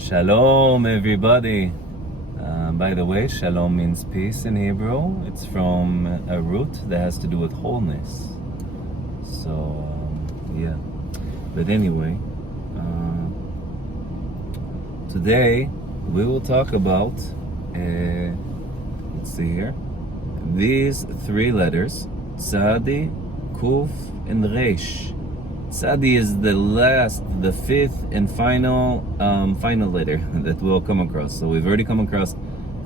Shalom, everybody. By the way, shalom means peace in Hebrew. It's from a root that has to do with wholeness. So, yeah. But anyway, today we will talk about, let's see here, these three letters, tsádi, kuf, and reysh. Tsádi is the fifth and final letter that we'll come across. So we've already come across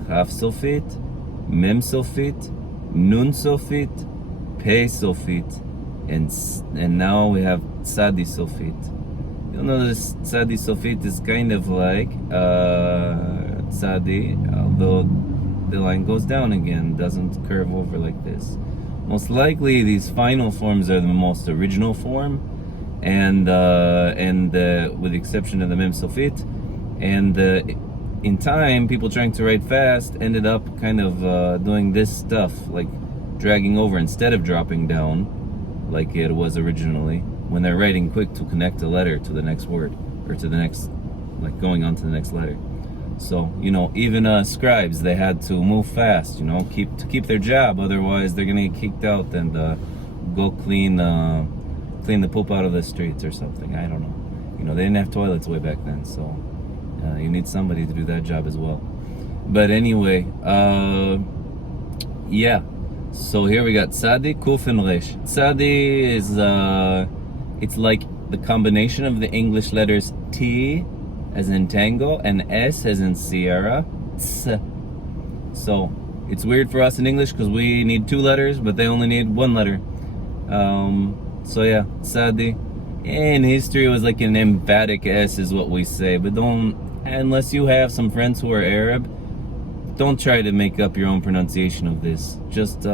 chaf sofit, mem sofit, nun sofit, pei sofit, and now we have tsádi sofit. You'll notice tsádi sofit is kind of like tsádi, although the line goes down again, doesn't curve over like this. Most likely these final forms are the most original form, and with the exception of the mem sofit, and in time people trying to write fast ended up kind of doing this stuff, like dragging over instead of dropping down like it was originally when they're writing quick to connect a letter to the next word, or to the next, like going on to the next letter. So, even scribes, they had to move fast, to keep their job, otherwise they're gonna get kicked out and go clean the poop out of the streets or something. I don't know. They didn't have toilets way back then, so you need somebody to do that job as well. But anyway, yeah. So here we got tsádi, kuf, and reysh. Tsádi is it's like the combination of the English letters T as in tango and S as in Sierra. Ts. So it's weird for us in English because we need two letters, but they only need one letter. So yeah, tsádi. In history, it was like an emphatic S is what we say, but unless you have some friends who are Arab, don't try to make up your own pronunciation of this. Just,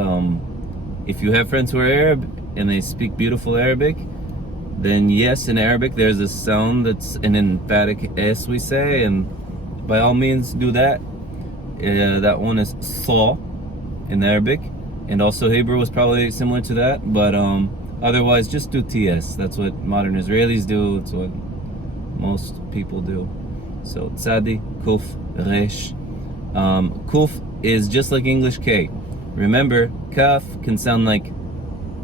if you have friends who are Arab and they speak beautiful Arabic, then yes, in Arabic there's a sound that's an emphatic S we say, and by all means do that. That one is thaw in Arabic, and also Hebrew was probably similar to that, but otherwise just do TS. That's what modern Israelis do. It's what most people do. So tsádi, kuf, reysh. Kuf is just like English K. Remember, kaf can sound like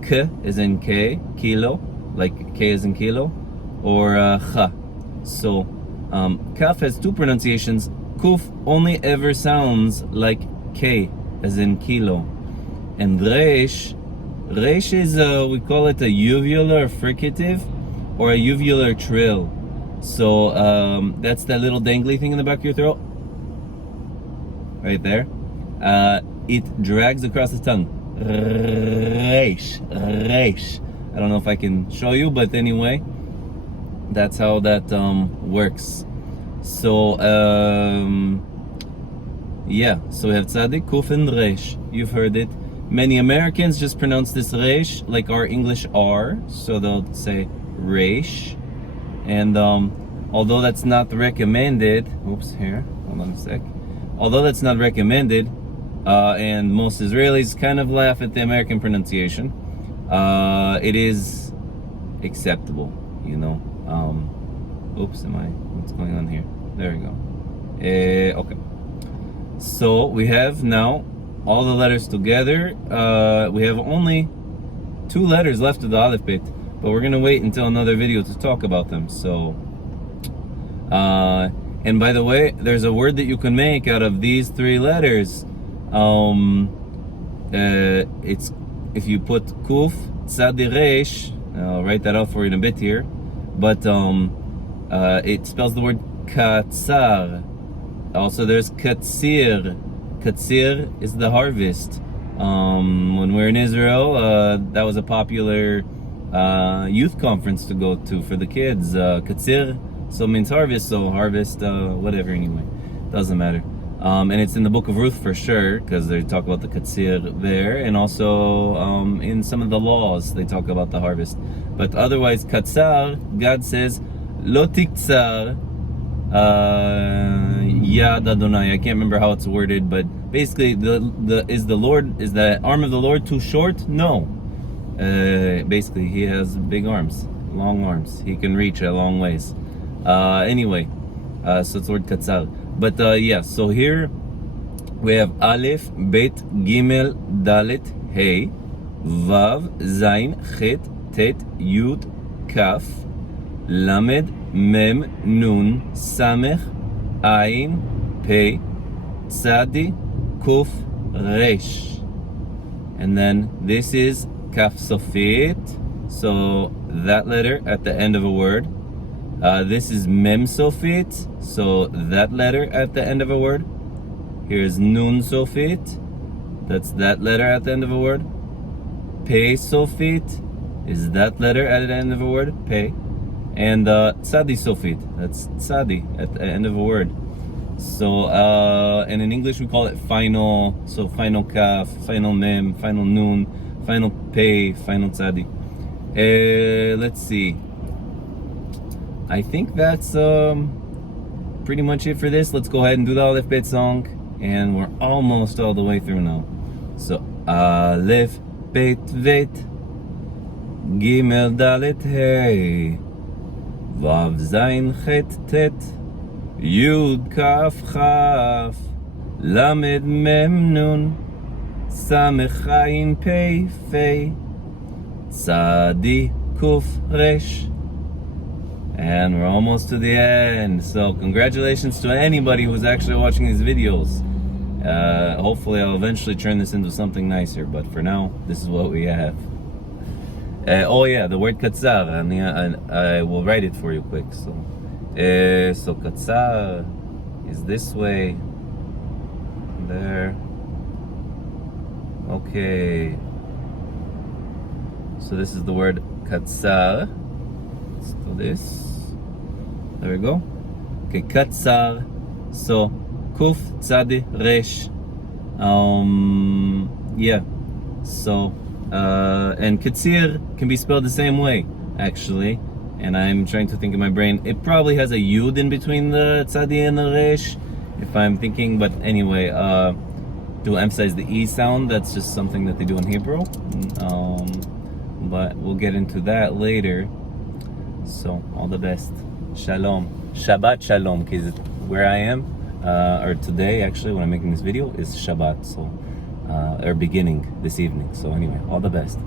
k as in K, kilo, like K as in kilo, or cha. So kaf has two pronunciations. Kuf only ever sounds like K as in kilo. And reysh is, we call it a uvular fricative or a uvular trill. So that's that little dangly thing in the back of your throat, right there. It drags across the tongue. Reysh. I don't know if I can show you, but anyway, that's how that works. So yeah, so we have tsádi, kuf, and reysh. You've heard it. Many Americans just pronounce this reysh like our English R, so they'll say reysh. And although that's not recommended, hold on a sec. Although that's not recommended, and most Israelis kind of laugh at the American pronunciation, it is acceptable, what's going on here? There we go. Okay. So we have now all the letters together. We have only two letters left of the alphabet, but we're gonna wait until another video to talk about them. So, and by the way, there's a word that you can make out of these three letters. It's, if you put kuf, tsádi, reysh, I'll write that out for you in a bit here, but it spells the word katsar. Also there's katsir. Katsir is the harvest. When we're in Israel, that was a popular youth conference to go to for the kids. Katsir so means harvest, so harvest, whatever, anyway, doesn't matter. And it's in the book of Ruth for sure, because they talk about the katsir there, and also in some of the laws they talk about the harvest. But otherwise, katsar, God says, lo tiktsar yad Adonai. I can't remember how it's worded, but basically, is the arm of the Lord too short? No. Basically, he has big arms, long arms. He can reach a long ways. Anyway, So it's the word katsar. But yeah, so here we have Aleph, Bet, Gimel, Dalet, Hey, Vav, Zain, Chet, Tet, Yud, Kaf, Lamed, Mem, Nun, Samech, Ayin, Pei, Tzadi, Kuf, Resh. And then this is Kaf Sofit, so that letter at the end of a word. This is Mem Sofit, so that letter at the end of a word. Here's Nun Sofit, that's that letter at the end of a word. Pei Sofit is that letter at the end of a word, Pei. And Tzadi Sofit, that's Tzadi at the end of a word. So, and in English we call it final, so final Kaf, final Mem, final Nun, final Pei, final Tzadi. Let's see. I think that's pretty much it for this. Let's go ahead and do the Aleph Bet song. And we're almost all the way through now. So, Aleph Bet Vet, Gimel Dalet Hey, Vav Zain Chet Tet, Yud Kaf Chaf, Lamed Mem Nun, Samech Ayin Pei Fei, Tzadi Kuf Resh. And we're almost to the end. So congratulations to anybody who's actually watching these videos. Hopefully I'll eventually turn this into something nicer, but for now, this is what we have. Oh yeah, the word katsar, I will write it for you quick. So katsar is this way, there. Okay. So this is the word katsar. Let's do this. There we go. Okay, katsar. So kuf, tzadi, resh. Yeah. So and katsir can be spelled the same way, actually. And I'm trying to think in my brain. It probably has a yud in between the tzadi and the resh, if I'm thinking. But anyway, to emphasize the e sound, that's just something that they do in Hebrew. But we'll get into that later. So all the best. Shalom. Shabbat shalom, because where I am, or today actually when I'm making this video, is Shabbat. So or beginning this evening. So anyway, all the best.